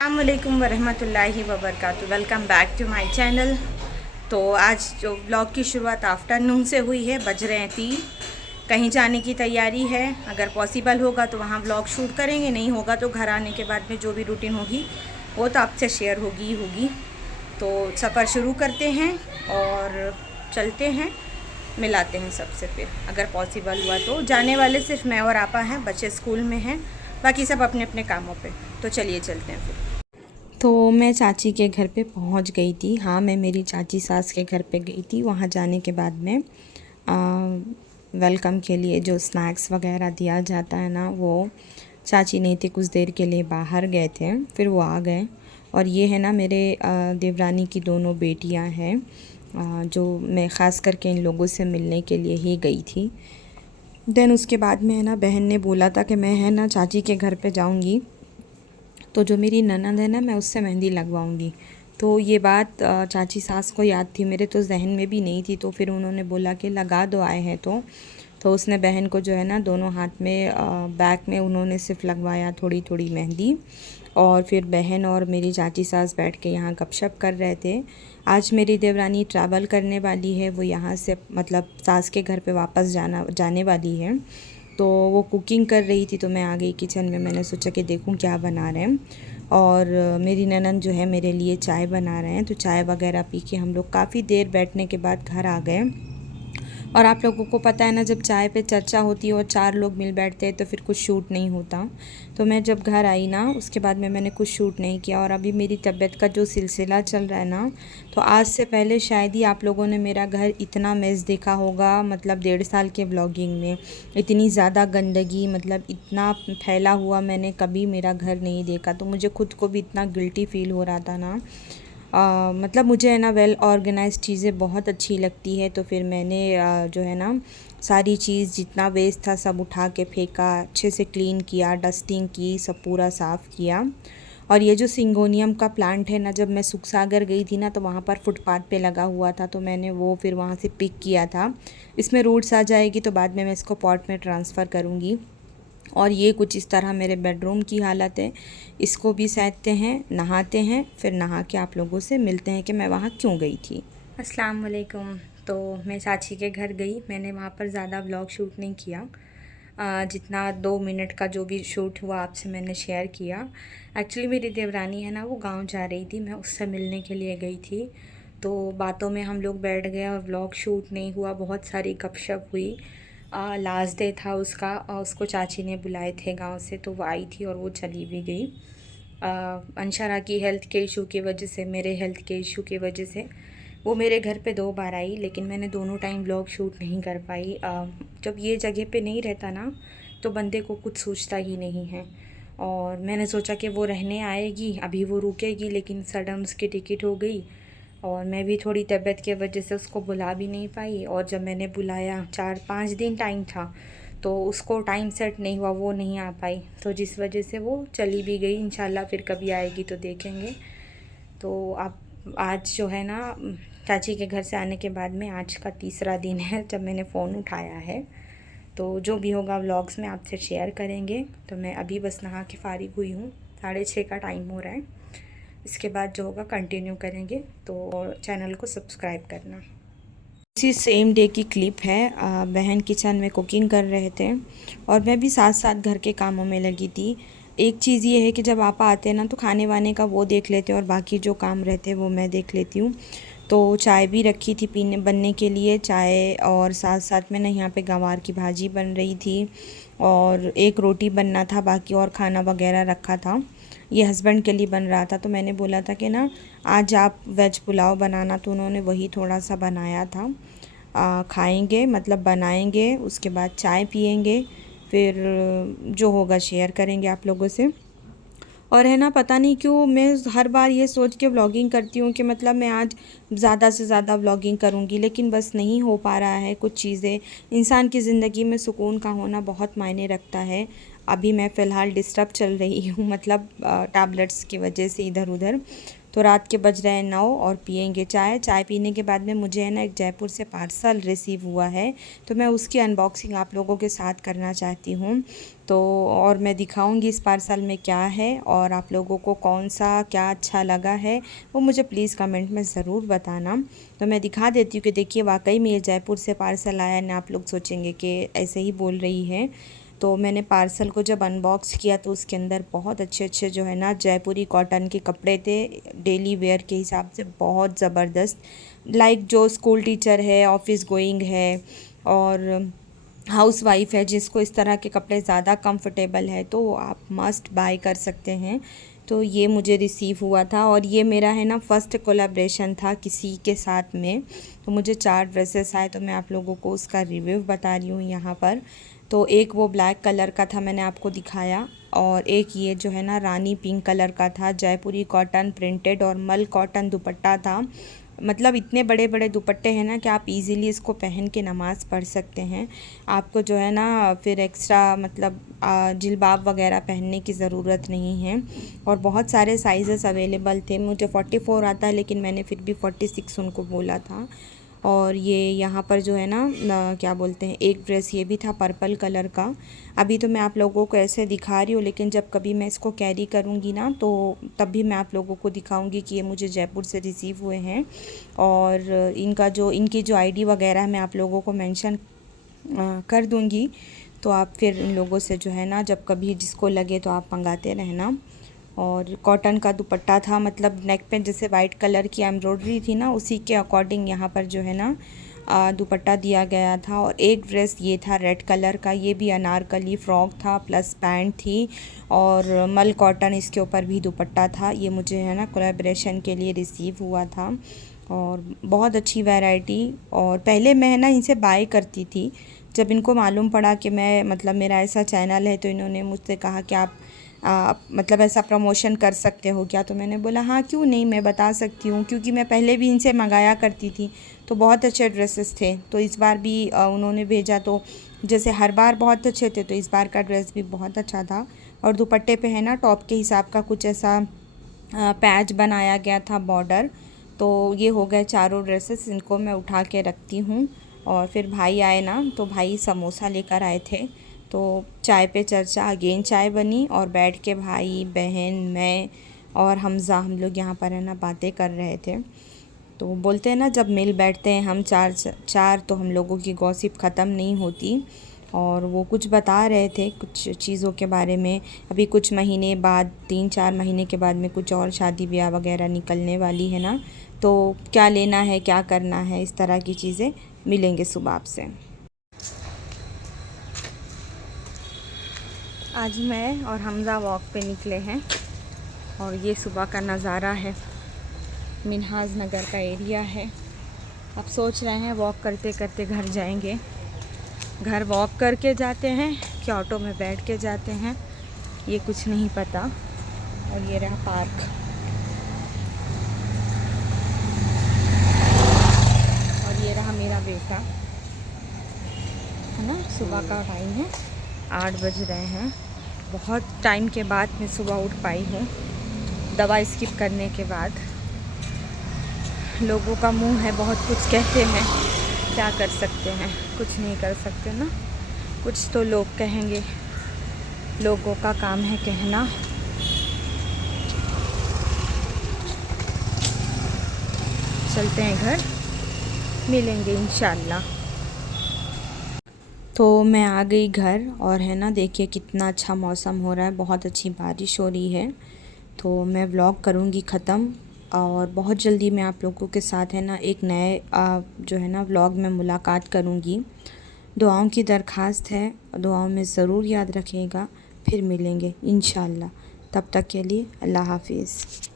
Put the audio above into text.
अस्सलामुअलैकुम वरहमतुल्लाहि वबरकातुहू। Welcome back to my channel. तो आज जो व्लॉग की शुरुआत आफ्टरनून से हुई है, बज रहे हैं 3। कहीं जाने की तैयारी है। अगर पॉसिबल होगा तो वहाँ व्लॉग शूट करेंगे, नहीं होगा तो घर आने के बाद में जो भी रूटीन होगी वो तो आपसे शेयर होगी ही होगी। तो सफ़र शुरू करते हैं और चलते हैं, मिलाते हैं सबसे। फिर अगर पॉसिबल हुआ तो जाने वाले सिर्फ मैं और आपा हैं, बच्चे स्कूल में हैं, बाकी सब अपने अपने कामों पे। तो चलिए चलते हैं फिर। तो मैं चाची के घर पे पहुंच गई थी। हाँ, मैं मेरी चाची सास के घर पे गई थी। वहाँ जाने के बाद में वेलकम के लिए जो स्नैक्स वगैरह दिया जाता है ना, वो चाची नहीं थे, कुछ देर के लिए बाहर गए थे, फिर वो आ गए। और ये है ना मेरे देवरानी की दोनों बेटियां हैं, जो मैं ख़ास करके इन लोगों से मिलने के लिए ही गई थी। देन उसके बाद में है ना, बहन ने बोला था कि मैं है ना चाची के घर पे जाऊंगी, तो जो मेरी ननद है ना, मैं उससे मेहंदी लगवाऊंगी। तो ये बात चाची सास को याद थी, मेरे तो जहन में भी नहीं थी। तो फिर उन्होंने बोला कि लगा दो, आए हैं तो उसने बहन को जो है ना दोनों हाथ में बैक में उन्होंने सिर्फ लगवाया थोड़ी थोड़ी मेहंदी। और फिर बहन और मेरी चाची सास बैठ के यहाँ गपशप कर रहे थे। आज मेरी देवरानी ट्रैवल करने वाली है, वो यहाँ से मतलब सास के घर पे वापस जाने वाली है। तो वो कुकिंग कर रही थी, तो मैं आ गई किचन में। मैंने सोचा कि देखूं क्या बना रहे हैं। और मेरी ननद जो है मेरे लिए चाय बना रहे हैं। तो चाय वगैरह पी के हम लोग काफ़ी देर बैठने के बाद घर आ गए। और आप लोगों को पता है ना, जब चाय पे चर्चा होती है और 4 लोग मिल बैठते हैं तो फिर कुछ शूट नहीं होता। तो मैं जब घर आई ना, उसके बाद में मैंने कुछ शूट नहीं किया। और अभी मेरी तबीयत का जो सिलसिला चल रहा है ना, तो आज से पहले शायद ही आप लोगों ने मेरा घर इतना मेस देखा होगा। मतलब 1.5 साल के व्लॉगिंग में इतनी ज़्यादा गंदगी, मतलब इतना फैला हुआ मैंने कभी मेरा घर नहीं देखा। तो मुझे खुद को भी इतना गिल्टी फील हो रहा था ना। मतलब मुझे है ना वेल ऑर्गेनाइज्ड चीज़ें बहुत अच्छी लगती है। तो फिर मैंने जो है ना सारी चीज़ जितना वेस्ट था सब उठा के फेंका, अच्छे से क्लीन किया, डस्टिंग की, सब पूरा साफ़ किया। और ये जो सिंगोनियम का प्लांट है ना, जब मैं सुखसागर गई थी ना, तो वहाँ पर फुटपाथ पे लगा हुआ था, तो मैंने वो फिर वहाँ से पिक किया था। इसमें रूट्स आ जाएगी तो बाद में मैं इसको पॉट में ट्रांसफ़र करूँगी। और ये कुछ इस तरह मेरे बेडरूम की हालत है। इसको भी सैंतते हैं, नहाते हैं, फिर नहा के आप लोगों से मिलते हैं कि मैं वहाँ क्यों गई थी। अस्सलाम वालेकुम। तो मैं चाची के घर गई। मैंने वहाँ पर ज़्यादा व्लॉग शूट नहीं किया, जितना 2 मिनट का जो भी शूट हुआ आपसे मैंने शेयर किया। एक्चुअली मेरी देवरानी है ना, वो गांव जा रही थी, मैं उससे मिलने के लिए गई थी। तो बातों में हम लोग बैठ गए और व्लॉग शूट नहीं हुआ। बहुत सारी गपशप हुई। लास्ट डे था उसका, और उसको चाची ने बुलाए थे गांव से, तो वो आई थी और वो चली भी गई। अंशरा की हेल्थ के इशू की वजह से, मेरे हेल्थ के इशू की वजह से वो मेरे घर पे 2 बार आई, लेकिन मैंने दोनों टाइम व्लॉग शूट नहीं कर पाई। जब ये जगह पे नहीं रहता ना, तो बंदे को कुछ सोचता ही नहीं है। और मैंने सोचा कि वो रहने आएगी, अभी वो रुकेगी, लेकिन सडन उसकी टिकट हो गई। और मैं भी थोड़ी तबीयत की वजह से उसको बुला भी नहीं पाई। और जब मैंने बुलाया, 4-5 दिन टाइम था, तो उसको टाइम सेट नहीं हुआ, वो नहीं आ पाई, तो जिस वजह से वो चली भी गई। इंशाल्लाह फिर कभी आएगी तो देखेंगे। तो आप आज जो है ना, चाची के घर से आने के बाद में आज का तीसरा दिन है जब मैंने फ़ोन उठाया है। तो जो भी होगा व्लॉग्स में आपसे शेयर करेंगे। तो मैं अभी बस नहा के फ़ारिग हुई हूँ, 6:30 का टाइम हो रहा है। इसके बाद जो होगा कंटिन्यू करेंगे, तो चैनल को सब्सक्राइब करना। इसी सेम डे की क्लिप है। बहन किचन में कुकिंग कर रहे थे और मैं भी साथ साथ घर के कामों में लगी थी। एक चीज़ ये है कि जब आप आते हैं ना, तो खाने वाने का वो देख लेते हैं और बाकी जो काम रहते हैं वो मैं देख लेती हूँ। तो चाय भी रखी थी पीने बनने के लिए चाय, और साथ साथ में ना यहाँ पे गंवार की भाजी बन रही थी और एक रोटी बनना था, बाकी और खाना वगैरह रखा था। ये हस्बैंड के लिए बन रहा था। तो मैंने बोला था कि ना आज आप वेज पुलाव बनाना, तो उन्होंने वही थोड़ा सा बनाया था। खाएंगे, मतलब बनाएंगे, उसके बाद चाय पियेंगे, फिर जो होगा शेयर करेंगे आप लोगों से। और है ना, पता नहीं क्यों मैं हर बार ये सोच के व्लॉगिंग करती हूँ कि मतलब मैं आज ज़्यादा से ज़्यादा व्लॉगिंग करूँगी, लेकिन बस नहीं हो पा रहा है। कुछ चीज़ें, इंसान की ज़िंदगी में सुकून का होना बहुत मायने रखता है। अभी मैं फ़िलहाल डिस्टर्ब चल रही हूँ, मतलब टैबलेट्स की वजह से इधर उधर। तो रात के बज रहे हैं 9 और पियेंगे चाय। चाय पीने के बाद में मुझे है ना एक जयपुर से पार्सल रिसीव हुआ है, तो मैं उसकी अनबॉक्सिंग आप लोगों के साथ करना चाहती हूँ। तो और मैं दिखाऊंगी इस पार्सल में क्या है, और आप लोगों को कौन सा क्या अच्छा लगा है वो मुझे प्लीज़ कमेंट में ज़रूर बताना। तो मैं दिखा देती हूँ कि देखिए वाकई में ये जयपुर से पार्सल आया है। आप लोग सोचेंगे कि ऐसे ही बोल रही है। तो मैंने पार्सल को जब अनबॉक्स किया तो उसके अंदर बहुत अच्छे अच्छे जो है ना जयपुरी कॉटन के कपड़े थे, डेली वेयर के हिसाब से बहुत ज़बरदस्त। लाइक जो स्कूल टीचर है, ऑफिस गोइंग है और हाउस वाइफ है, जिसको इस तरह के कपड़े ज़्यादा कंफर्टेबल है तो वो आप मस्ट बाय कर सकते हैं। तो ये मुझे रिसीव हुआ था और ये मेरा है ना फर्स्ट कोलैबोरेशन था किसी के साथ में। तो मुझे 4 ड्रेसेस आए, तो मैं आप लोगों को उसका रिव्यू बता रही हूँ यहाँ पर। तो एक वो ब्लैक कलर का था, मैंने आपको दिखाया, और एक ये जो है ना रानी पिंक कलर का था, जयपुरी कॉटन प्रिंटेड और मल कॉटन दुपट्टा था। मतलब इतने बड़े बड़े दुपट्टे हैं ना कि आप इजीली इसको पहन के नमाज़ पढ़ सकते हैं। आपको जो है ना फिर एक्स्ट्रा मतलब जिलबाब वगैरह पहनने की ज़रूरत नहीं है। और बहुत सारे साइज़ेस अवेलेबल थे। मुझे 44 आता है, लेकिन मैंने फिर भी 46 उनको बोला था। और ये यहाँ पर जो है ना क्या बोलते हैं, एक ड्रेस ये भी था पर्पल कलर का। अभी तो मैं आप लोगों को ऐसे दिखा रही हूँ, लेकिन जब कभी मैं इसको कैरी करूँगी ना तो तब भी मैं आप लोगों को दिखाऊँगी कि ये मुझे जयपुर से रिसीव हुए हैं। और इनकी जो आईडी वगैरह मैं आप लोगों को मेंशन कर दूँगी। तो आप फिर इन लोगों से जो है ना जब कभी जिसको लगे तो आप मंगाते रहना। और कॉटन का दुपट्टा था, मतलब नेक पे जैसे वाइट कलर की एम्ब्रॉयडरी थी ना उसी के अकॉर्डिंग यहाँ पर जो है ना दुपट्टा दिया गया था। और एक ड्रेस ये था रेड कलर का, ये भी अनारकली फ्रॉक था प्लस पैंट थी, और मल कॉटन इसके ऊपर भी दुपट्टा था। ये मुझे है ना कोलैबोरेशन के लिए रिसीव हुआ था। और बहुत अच्छी वैरायटी। और पहले मैं ना इनसे बाय करती थी, जब इनको मालूम पड़ा कि मैं मतलब मेरा ऐसा चैनल है तो इन्होंने मुझसे कहा कि आप मतलब ऐसा प्रमोशन कर सकते हो क्या। तो मैंने बोला हाँ क्यों नहीं, मैं बता सकती हूँ, क्योंकि मैं पहले भी इनसे मंगाया करती थी तो बहुत अच्छे ड्रेसेस थे। तो इस बार भी उन्होंने भेजा, तो जैसे हर बार बहुत अच्छे थे तो इस बार का ड्रेस भी बहुत अच्छा था। और दुपट्टे पे है ना टॉप के हिसाब का कुछ ऐसा पैच बनाया गया था बॉर्डर। तो ये हो गए चारों ड्रेसेस, इनको मैं उठा के रखती हूँ। और फिर भाई आए ना तो भाई समोसा लेकर आए थे, तो चाय पे चर्चा, अगेन चाय बनी और बैठ के भाई बहन मैं और हमज़ा हम लोग यहाँ पर है ना बातें कर रहे थे। तो बोलते हैं ना जब मिल बैठते हैं हम चार चार तो हम लोगों की गॉसिप ख़त्म नहीं होती। और वो कुछ बता रहे थे कुछ चीज़ों के बारे में। अभी कुछ महीने बाद 3-4 महीने के बाद में कुछ और शादी ब्याह वगैरह निकलने वाली है ना, तो क्या लेना है क्या करना है इस तरह की चीज़ें मिलेंगे सुबह आपसे। आज मैं और हमज़ा वॉक पे निकले हैं और ये सुबह का नज़ारा है, मिन्हाज नगर का एरिया है। अब सोच रहे हैं वॉक करते करते घर जाएंगे। घर वॉक करके जाते हैं कि ऑटो में बैठ के जाते हैं ये कुछ नहीं पता। और ये रहा पार्क, और ये रहा मेरा बेटा, है ना। सुबह का टाइम है, 8 बज रहे हैं। बहुत टाइम के बाद मैं सुबह उठ पाई हूँ, दवा स्किप करने के बाद। लोगों का मुंह है, बहुत कुछ कहते हैं, क्या कर सकते हैं, कुछ नहीं कर सकते ना। कुछ तो लोग कहेंगे, लोगों का काम है कहना। चलते हैं घर, मिलेंगे इंशाल्लाह। तो मैं आ गई घर और है ना देखिए कितना अच्छा मौसम हो रहा है, बहुत अच्छी बारिश हो रही है। तो मैं व्लॉग करूँगी ख़त्म और बहुत जल्दी मैं आप लोगों के साथ है ना एक नए जो है ना व्लॉग में मुलाकात करूँगी। दुआओं की दरख्वास्त है, दुआओं में ज़रूर याद रखिएगा। फिर मिलेंगे इंशाल्लाह, तब तक के लिए अल्लाह हाफिज़।